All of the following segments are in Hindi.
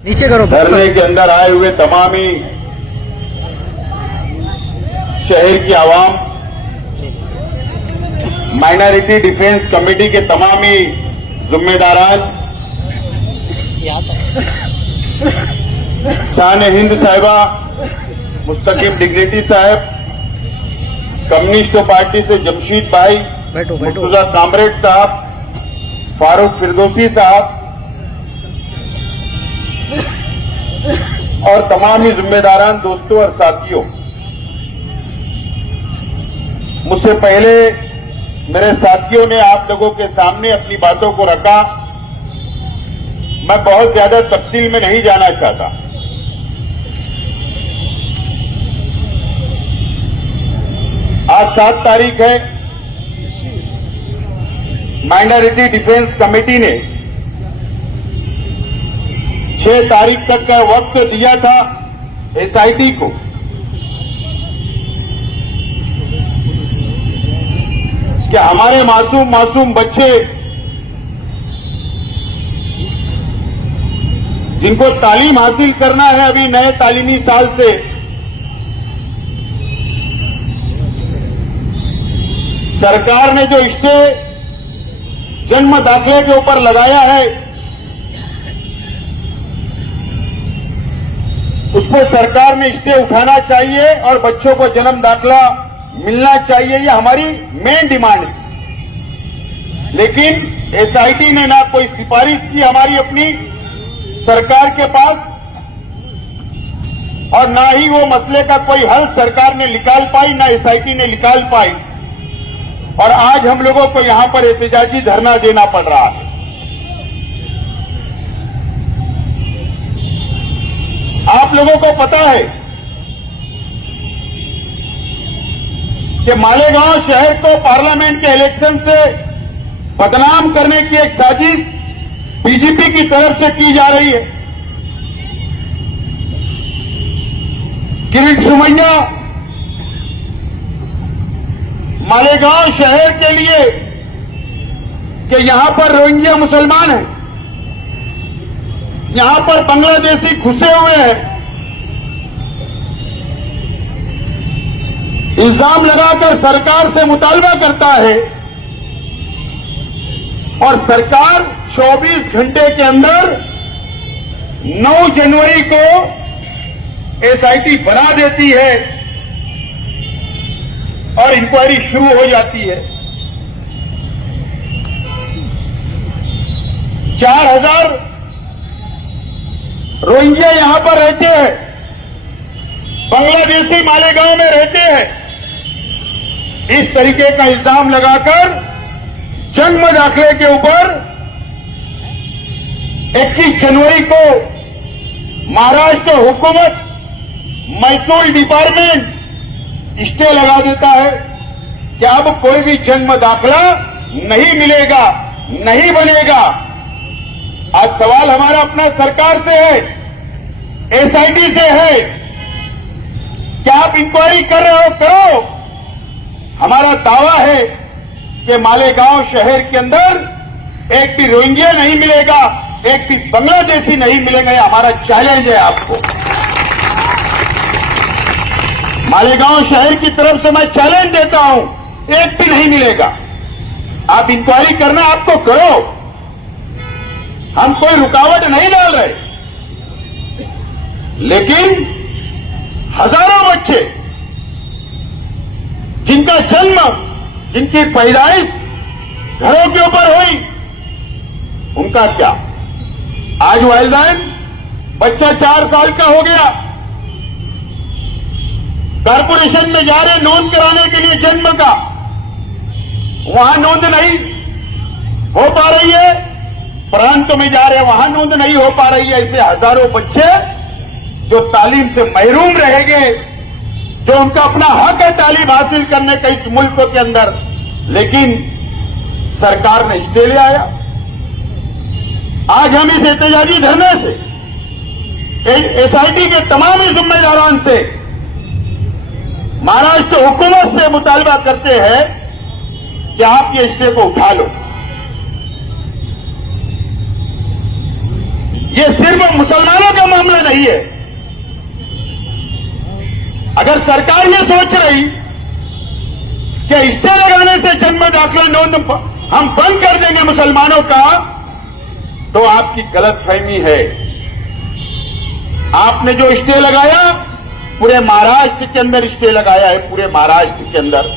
नीचे करो। धरने के अंदर आए हुए तमामी शहर की आवाम, माइनॉरिटी डिफेंस कमेटी के तमामी जिम्मेदारान, शान हिंद साहिबा मुस्तकीम डिग्निटी साहब, कम्युनिस्ट पार्टी से जमशीद भाई, मुर्तुजा कामरेड साहब, फारूक फिरदौसी साहब और तमाम ही जिम्मेदारान दोस्तों और साथियों, मुझसे पहले मेरे साथियों ने आप लोगों के सामने अपनी बातों को रखा। मैं बहुत ज्यादा तफसील में नहीं जाना चाहता। आज 7 तारीख है। माइनॉरिटी डिफेंस कमेटी ने 6 तारीख तक का वक्त दिया था एसआईटी को। कि हमारे मासूम बच्चे जिनको तालीम हासिल करना है अभी नए तालीमी साल से, सरकार ने जो स्टे जन्म दाखिले के ऊपर लगाया है उसको सरकार ने स्टे उठाना चाहिए और बच्चों को जन्म दाखिला मिलना चाहिए। ये हमारी मेन डिमांड है। लेकिन एसआईटी ने ना कोई सिफारिश की हमारी अपनी सरकार के पास और ना ही वो मसले का कोई हल सरकार ने निकाल पाई, ना एसआईटी ने निकाल पाई। और आज हम लोगों को यहां पर एहतजाजी धरना देना पड़ रहा है। आप लोगों को पता है कि मालेगांव शहर को पार्लियामेंट के इलेक्शन से बदनाम करने की एक साजिश बीजेपी की तरफ से की जा रही है। किरीट सोमैया मालेगांव शहर के लिए कि यहां पर रोहिंग्या मुसलमान हैं, यहां पर बांग्लादेशी घुसे हुए हैं, इल्जाम लगाकर सरकार से मुतालबा करता है और सरकार 24 घंटे के अंदर 9 जनवरी को एसआईटी बना देती है और इंक्वायरी शुरू हो जाती है। 4000 रोहिंग्या यहां पर रहते हैं, बांग्लादेशी मालेगांव में रहते हैं। इस तरीके का इल्जाम लगाकर जन्म दाखिले के ऊपर 21 जनवरी को महाराष्ट्र हुकूमत महसूल डिपार्टमेंट स्टे लगा देता है कि अब कोई भी जन्म दाखिला नहीं मिलेगा, नहीं बनेगा। आज सवाल हमारा अपना सरकार से है, एसआईटी से है, क्या आप इंक्वायरी कर रहे हो? करो। हमारा दावा है कि मालेगांव शहर के अंदर एक भी रोहिंग्या नहीं मिलेगा, एक भी बांग्लादेशी नहीं मिलेंगे। हमारा चैलेंज है आपको। मालेगांव शहर की तरफ से मैं चैलेंज देता हूं, एक भी नहीं मिलेगा। आप इंक्वायरी करना आपको करो, हम कोई रुकावट नहीं डाल रहे। लेकिन हजारों बच्चे जिनका जन्म, जिनकी पैदाइश घरों के ऊपर हुई, उनका क्या? आज वालिदैन बच्चा 4 साल का हो गया, कारपोरेशन में जा रहे नोंद कराने के लिए जन्म का, वहां नोंद नहीं हो पा रही है। प्रांत में जा रहे वहां नोंद नहीं हो पा रही है। ऐसे हजारों बच्चे जो तालीम से महरूम रहेंगे, जो उनका अपना हक है तालीम हासिल करने का इस मुल्क के अंदर, लेकिन सरकार ने स्टे ले आया। आज हम इस एहतजाजी धरने से एसआईटी के तमाम जिम्मेदारान से, महाराष्ट्र हुकूमत से मुतालबा करते हैं कि आप ये स्टे को उठा लो। ये सिर्फ मुसलमानों अगर सरकार ये सोच रही कि स्टे लगाने से जन्म दाखिला नोंद हम बंद कर देंगे मुसलमानों का, तो आपकी गलतफहमी है। आपने जो स्टे लगाया पूरे महाराष्ट्र के अंदर स्टे लगाया है, पूरे महाराष्ट्र के अंदर,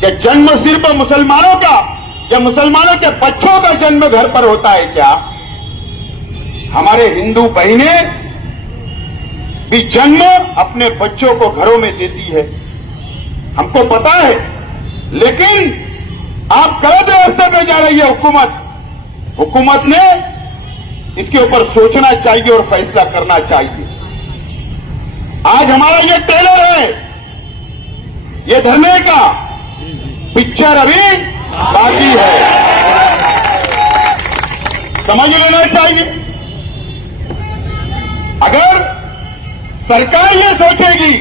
कि जन्म सिर्फ मुसलमानों का या मुसलमानों के बच्चों का जन्म घर पर होता है क्या? हमारे हिंदू बहनें भी जन्म अपने बच्चों को घरों में देती है, हमको पता है। लेकिन आप गलत रास्ते पे जा रही है हुकूमत ने इसके ऊपर सोचना चाहिए और फैसला करना चाहिए। आज हमारा ये ट्रेलर है, ये धरने का, पिक्चर अभी बाकी है, समझ लेना चाहिए। अगर सरकार ये सोचेगी,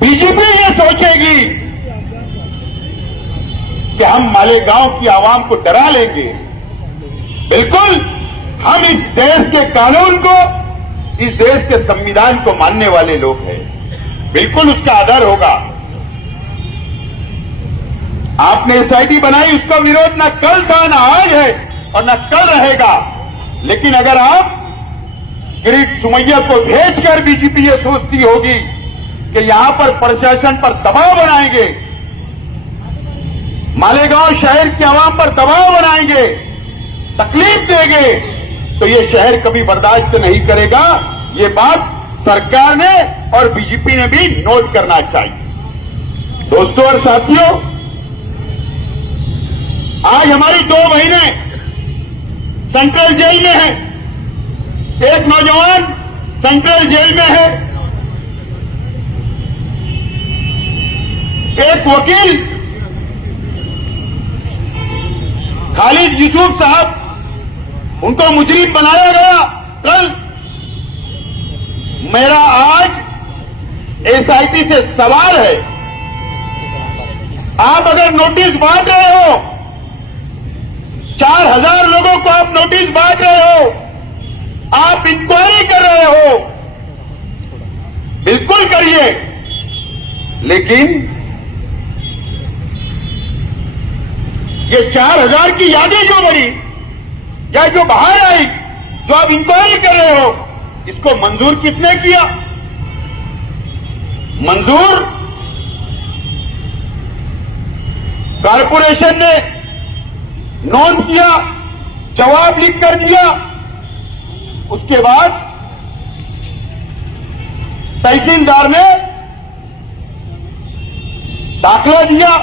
बीजेपी ये सोचेगी कि हम मालेगांव की आवाम को डरा लेंगे, बिल्कुल हम इस देश के कानून को, इस देश के संविधान को मानने वाले लोग हैं, बिल्कुल उसका आदर होगा। आपने एसआईटी बनाई, उसका विरोध न कल था, न आज है और न कल रहेगा। लेकिन अगर आप किरीट सुमैया को भेजकर बीजेपी ये सोचती होगी कि यहां पर प्रशासन पर दबाव बनाएंगे, मालेगांव शहर की आवाम पर दबाव बनाएंगे, तकलीफ देंगे, तो ये शहर कभी बर्दाश्त नहीं करेगा। ये बात सरकार ने और बीजेपी ने भी नोट करना चाहिए। दोस्तों और साथियों, आज हमारी 2 बहनें सेंट्रल जेल में हैं, एक नौजवान सेंट्रल जेल में है, एक वकील खालिद यूसुफ साहब, उनको मुजरिम बनाया गया कल। मेरा आज एसआईटी से सवाल है, आप अगर नोटिस बांट रहे हो, 4000 लोगों को आप नोटिस बांट रहे हो, आप इंक्वायरी कर रहे हो, बिल्कुल करिए, लेकिन ये 4000 की यादी जो बनी या जो बाहर आई, जो आप इंक्वायरी कर रहे हो, इसको मंजूर किसने किया? मंजूर कारपोरेशन ने नोट किया, जवाब लिख कर दिया, उसके बाद तहसीलदार ने दाखला दिया,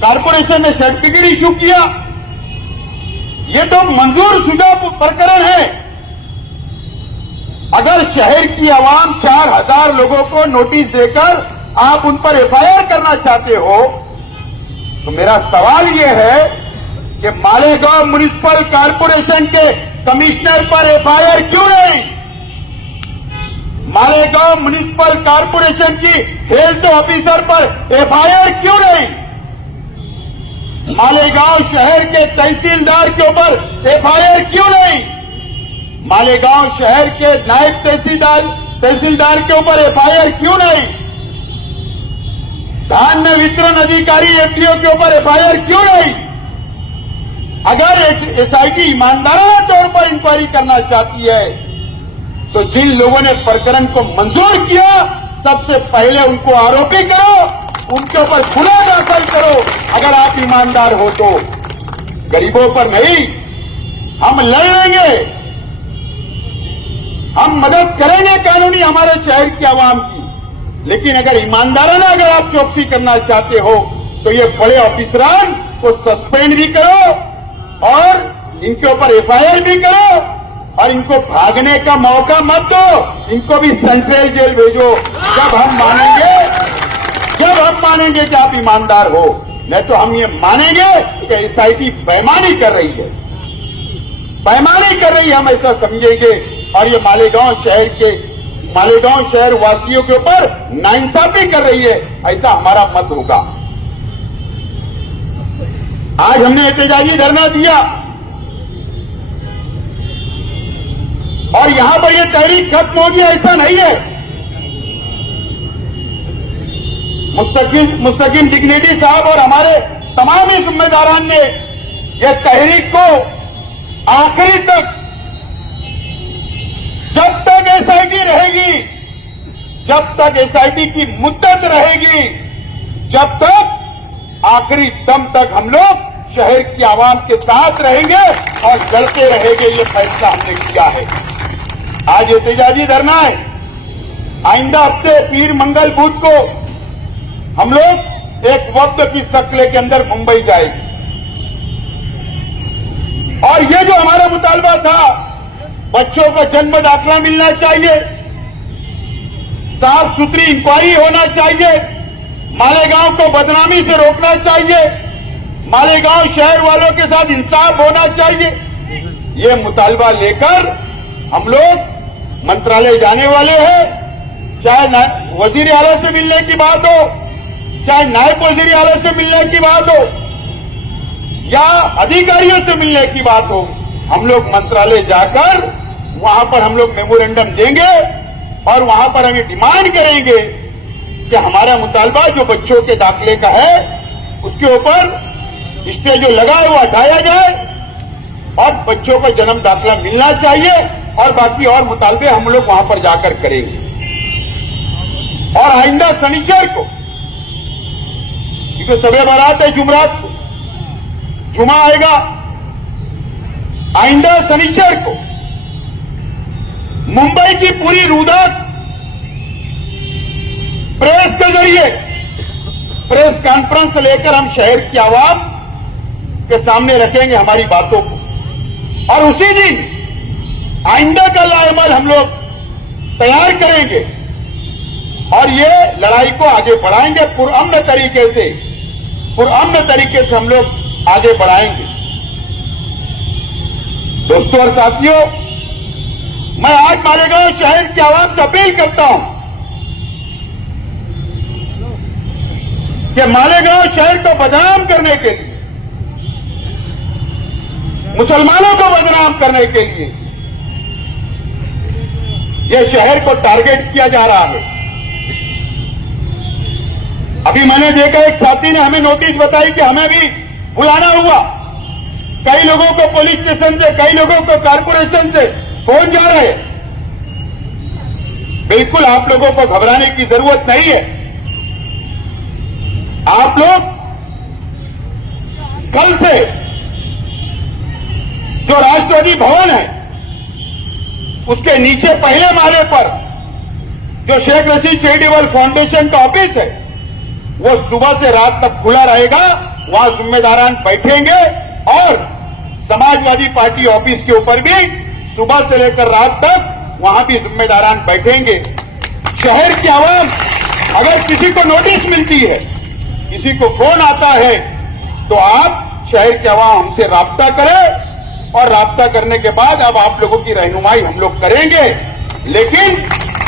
कारपोरेशन ने सर्टिफिकेट इशू किया। ये तो मंजूर शुदा प्रकरण है। अगर शहर की आवाम 4000 लोगों को नोटिस देकर आप उन पर एफआईआर करना चाहते हो, तो मेरा सवाल यह है कि मालेगांव म्युनिसिपल कॉर्पोरेशन के कमिश्नर पर एफआईआर क्यों नहीं? मालेगांव म्युनिसिपल कॉर्पोरेशन की हेल्थ ऑफिसर पर एफआईआर क्यों नहीं? मालेगांव शहर के तहसीलदार के ऊपर एफआईआर क्यों नहीं? मालेगांव शहर के नायब तहसीलदार के ऊपर एफआईआर क्यों नहीं? धान्य वितरण अधिकारी एफडीओ के ऊपर एफआईआर क्यों नहीं? अगर एसआईटी ईमानदाराना तौर पर इंक्वायरी करना चाहती है, तो जिन लोगों ने प्रकरण को मंजूर किया, सबसे पहले उनको आरोपी करो, उनके ऊपर गुना दाखिल करो। अगर आप ईमानदार हो तो गरीबों पर नहीं, हम लड़ लेंगे, हम मदद करेंगे कानूनी हमारे शहर की आवाम की। लेकिन अगर ईमानदाराना अगर आप चौकसी करना चाहते हो, तो ये बड़े ऑफिसरान को सस्पेंड भी करो और इनके ऊपर एफआईआर भी करो और इनको भागने का मौका मत दो, इनको भी सेंट्रल जेल भेजो। जब हम मानेंगे कि आप ईमानदार हो, नहीं तो हम ये मानेंगे कि एसआईटी बेईमानी कर रही है, बेईमानी कर रही है, हम ऐसा समझेंगे। और ये मालेगांव शहर वासियों के ऊपर नाइंसाफी कर रही है, ऐसा हमारा मत होगा। आज हमने एहतजाजी धरना दिया और यहां पर यह तहरीक खत्म हो गया, ऐसा नहीं है। मुस्तकीम डिग्निटी साहब और हमारे तमाम ही जिम्मेदारान ने यह तहरीक को आखिरी तक, जब तक एसआईटी रहेगी, जब तक एसआईटी की मुद्दत रहेगी, जब तक आखिरी दम तक हम लोग शहर की आवाम के साथ रहेंगे और लड़ते रहेंगे। ये फैसला हमने किया है। आज एहतजाजी धरना है। आइंदा हफ्ते पीर मंगल बुध को हम लोग एक वक्त की शक्ल के अंदर मुंबई जाएंगे और ये जो हमारा मुतालबा था, बच्चों का जन्म दाखिला मिलना चाहिए, साफ सुथरी इंक्वायरी होना चाहिए, मालेगांव को बदनामी से रोकना चाहिए, मालेगांव शहर वालों के साथ इंसाफ होना चाहिए, ये मुतालबा लेकर हम लोग मंत्रालय जाने वाले हैं। चाहे वजीर आला से मिलने की बात हो, चाहे नायब वजीर आला से मिलने की बात हो या अधिकारियों से मिलने की बात हो, हम लोग मंत्रालय जाकर वहां पर हम लोग मेमोरेंडम देंगे और वहां पर हम ये डिमांड करेंगे कि हमारा मुतालबा जो बच्चों के दाखिले का है उसके ऊपर स्टे जो लगा है वो हटाया जाए और बच्चों का जन्म दाखिला मिलना चाहिए और बाकी और मुतालबे हम लोग वहां पर जाकर करेंगे। और आइंदा शनिचर को, क्योंकि सबे बारात है जुमरात को, जुमा आएगा, आइंदा शनिचर को मुंबई की पूरी रुदात प्रेस के जरिए प्रेस कॉन्फ्रेंस लेकर हम शहर की आवाम के सामने रखेंगे हमारी बातों को और उसी दिन आइंदा का लाएमल हम लोग तैयार करेंगे और ये लड़ाई को आगे बढ़ाएंगे। पुरअमन तरीके से हम लोग आगे बढ़ाएंगे। दोस्तों और साथियों, मैं आज मालेगांव शहर की आवाम से अपील करता हूं कि मालेगांव शहर को बदनाम करने के लिए, मुसलमानों को बदनाम करने के लिए यह शहर को टारगेट किया जा रहा है। अभी मैंने देखा एक साथी ने हमें नोटिस बताई कि हमें भी बुलाना हुआ। कई लोगों को पुलिस स्टेशन से, कई लोगों को कारपोरेशन से फोन जा रहे हैं। बिल्कुल आप लोगों को घबराने की जरूरत नहीं है। आप लोग कल से जो राष्ट्रपति भवन है उसके नीचे पहले माले पर जो शेख रशीद चैरिटेबल फाउंडेशन का ऑफिस है वो सुबह से रात तक खुला रहेगा। वहां जिम्मेदारान बैठेंगे और समाजवादी पार्टी ऑफिस के ऊपर भी सुबह से लेकर रात तक वहां भी जिम्मेदारान बैठेंगे। शहर की आवाम, अगर किसी को नोटिस मिलती है, किसी को फोन आता है, तो आप शहर की आवाम हमसे राब्ता करें और राब्ता करने के बाद अब आप लोगों की रहनुमाई हम लोग करेंगे। लेकिन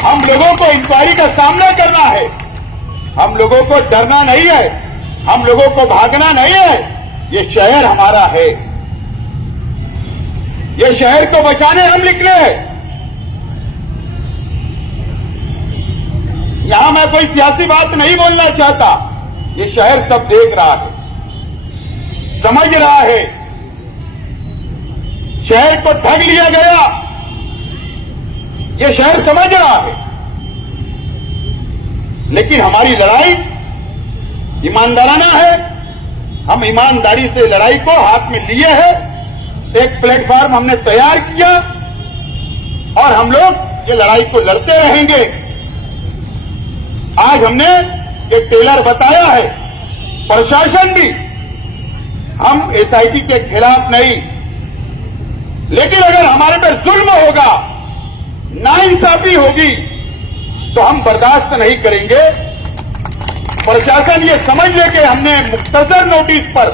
हम लोगों को इंक्वायरी का सामना करना है, हम लोगों को डरना नहीं है, हम लोगों को भागना नहीं है। ये शहर हमारा है, ये शहर को बचाने हम निकले हैं। यहां मैं कोई सियासी बात नहीं बोलना चाहता। ये शहर सब देख रहा है, समझ रहा है। शहर को ठग लिया गया, ये शहर समझ रहा है। लेकिन हमारी लड़ाई ईमानदाराना है। हम ईमानदारी से लड़ाई को हाथ में लिए हैं। एक प्लेटफॉर्म हमने तैयार किया और हम लोग ये लड़ाई को लड़ते रहेंगे। आज हमने एक टेलर बताया है, प्रशासन भी, हम एसआईटी के खिलाफ नहीं, लेकिन अगर हमारे पर जुल्म होगा, नाइंसाफी होगी, तो हम बर्दाश्त नहीं करेंगे। प्रशासन ये समझ ले कि हमने मुख्तसर नोटिस पर